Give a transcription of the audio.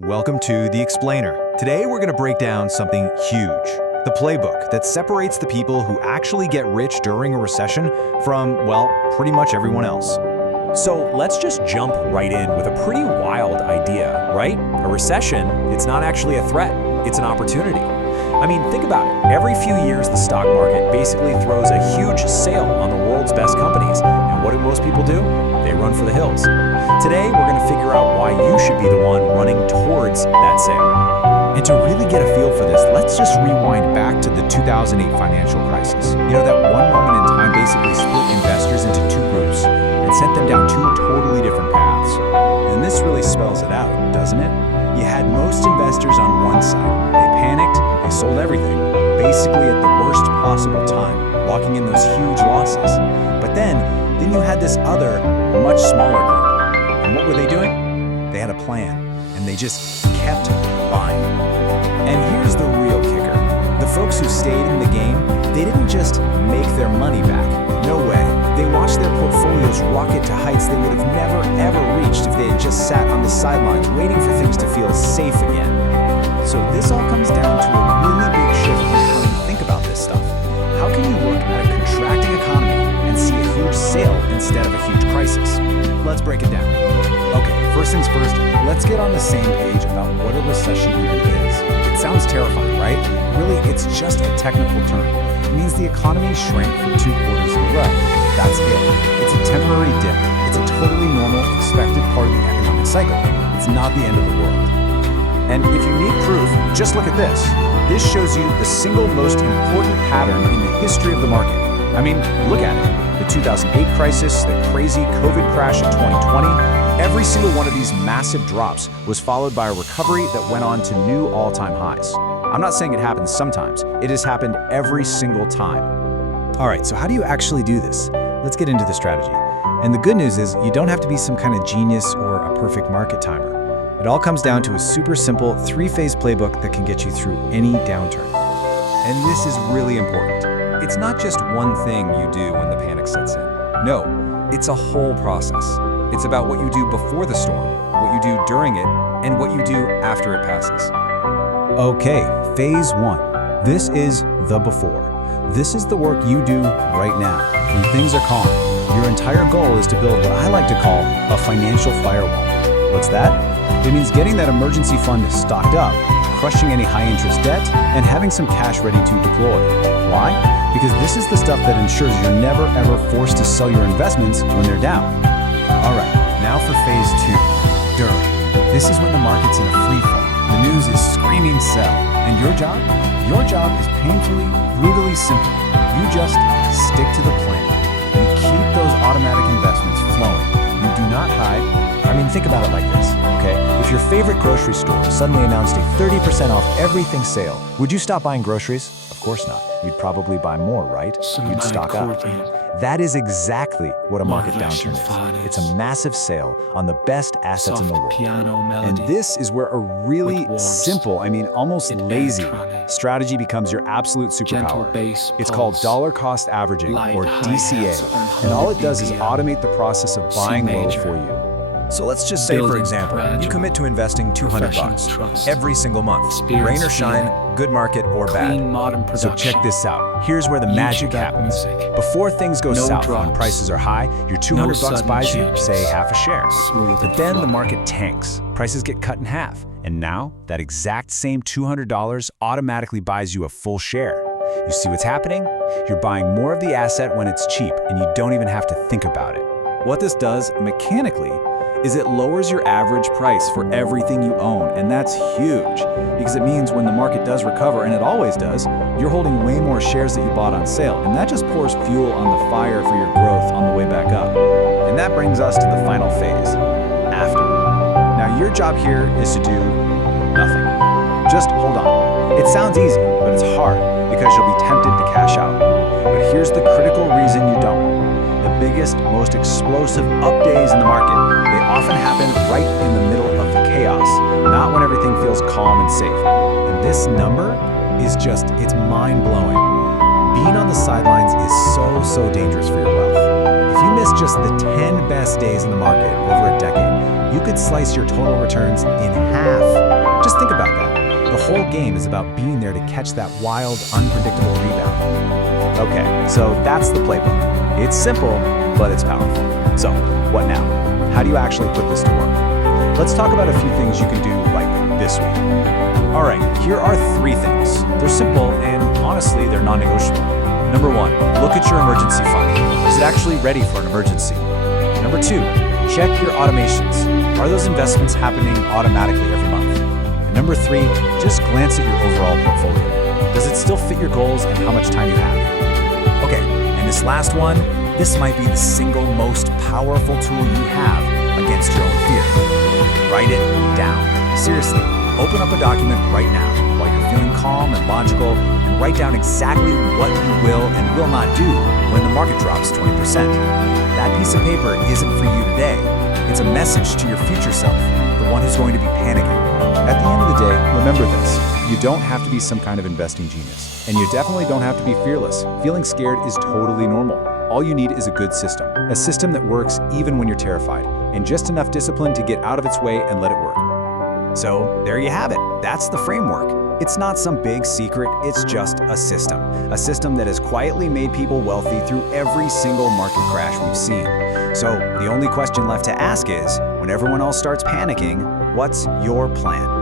Welcome to The Explainer. Today we're going to break down something huge. The playbook that separates the people who actually get rich during a recession from, well, pretty much everyone else. So let's just jump right in with a pretty wild idea, right? A recession, it's not actually a threat, it's an opportunity. I mean, think about it. Every few years, the stock market basically throws a huge sale on the world's best companies. And what do most people do? They run for the hills. Today, we're going to figure out why you should be the one running towards that sale. And to really get a feel for this, let's just rewind back to the 2008 financial crisis. You know, that one moment in time basically split investors into two groups and sent them down two totally different paths. And this really spells it out, doesn't it? You had most investors on one side. They panicked, they sold everything, basically at the worst possible time, locking in those huge losses. But then you had this other, much smaller group. And what were they doing? They had a plan, and they just kept buying. And here's the real kicker. The folks who stayed in the game, they didn't just make their money back. No way. They watched their portfolios rocket to heights they would have never, ever reached if they had just sat on the sidelines waiting for things to feel safe again. So this all comes down to a really big shift in how you think about this stuff. How can you look at a contracting economy and see a huge sale instead of a huge crisis? Let's break it down. Okay, first things first, let's get on the same page about what a recession even is. It sounds terrifying, right? Really, it's just a technical term. It means the economy shrank for 2 quarters in a row. That's it. It's a temporary dip. It's a totally normal, expected part of the economic cycle. It's not the end of the world. And if you need proof, just look at this. This shows you the single most important pattern in the history of the market. I mean, look at it. The 2008 crisis, the crazy COVID crash in 2020, every single one of these massive drops was followed by a recovery that went on to new all-time highs. I'm not saying it happens sometimes. It has happened every single time. All right, so how do you actually do this? Let's get into the strategy. And the good news is you don't have to be some kind of genius or a perfect market timer. It all comes down to a super simple 3-phase playbook that can get you through any downturn. And this is really important. It's not just one thing you do when the panic sets in. No, it's a whole process. It's about what you do before the storm, what you do during it, and what you do after it passes. Okay, phase 1. This is the before. This is the work you do right now, when things are calm. Your entire goal is to build what I like to call a financial firewall. What's that? It means getting that emergency fund stocked up, crushing any high-interest debt, and having some cash ready to deploy. Why? Because this is the stuff that ensures you're never ever forced to sell your investments when they're down. All right, now for phase 2, during. This is when the market's in a free fall. The news is screaming sell. And your job? Your job is painfully, brutally simple. You just stick to the plan. You keep those automatic investments flowing. You do not hide. I mean, think about it like this, okay? If your favorite grocery store suddenly announced a 30% off everything sale, would you stop buying groceries? Of course not. You'd probably buy more, right? You'd stock up. That is exactly what a market downturn is. It's a massive sale on the best assets in the world. And this is where a really simple, almost lazy strategy becomes your absolute superpower. It's called dollar cost averaging, or DCA. And all it does is automate the process of buying low for you. So let's just say, for example, you commit to investing $200 every single month, rain or shine, good market or bad. So check this out. Here's where the magic happens. Before things go south, when prices are high, your $200 buys you, say, half a share. But then the market tanks. Prices get cut in half. And now, that exact same $200 automatically buys you a full share. You see what's happening? You're buying more of the asset when it's cheap, and you don't even have to think about it. What this does, mechanically, is it lowers your average price for everything you own, and that's huge, because it means when the market does recover, and it always does, you're holding way more shares that you bought on sale, and that just pours fuel on the fire for your growth on the way back up. And that brings us to the final phase, after. Now your job here is to do nothing. Just hold on. It sounds easy, but it's hard, because you'll be tempted to cash out. But here's the critical reason you don't. The biggest, most explosive up days in the market, they often happen right in the middle of the chaos, not when everything feels calm and safe. And this number is it's mind-blowing. Being on the sidelines is so dangerous for your wealth. If you miss just the 10 best days in the market over a decade, you could slice your total returns in half. game is about being there to catch that wild, unpredictable rebound. Okay, so that's the playbook. It's simple, but it's powerful. So, what now? How do you actually put this to work? Let's talk about a few things you can do like this week. All right, here are 3 things. They're simple and honestly, they're non-negotiable. Number 1, look at your emergency fund. Is it actually ready for an emergency? Number 2, check your automations. Are those investments happening automatically every month? And number 3, just glance at your overall portfolio. Does it still fit your goals and how much time you have? Okay, and this last one, this might be the single most powerful tool you have against your own fear. Write it down. Seriously, open up a document right now while you're feeling calm and logical and write down exactly what you will and will not do when the market drops 20%. That piece of paper isn't for you today. It's a message to your future self, the one who's going to be panicking. At the end of the day, remember this. You don't have to be some kind of investing genius, and you definitely don't have to be fearless. Feeling scared is totally normal. All you need is a good system, a system that works even when you're terrified, and just enough discipline to get out of its way and let it work. So there you have it. That's the framework. It's not some big secret, it's just a system that has quietly made people wealthy through every single market crash we've seen. So the only question left to ask is, when everyone else starts panicking, what's your plan?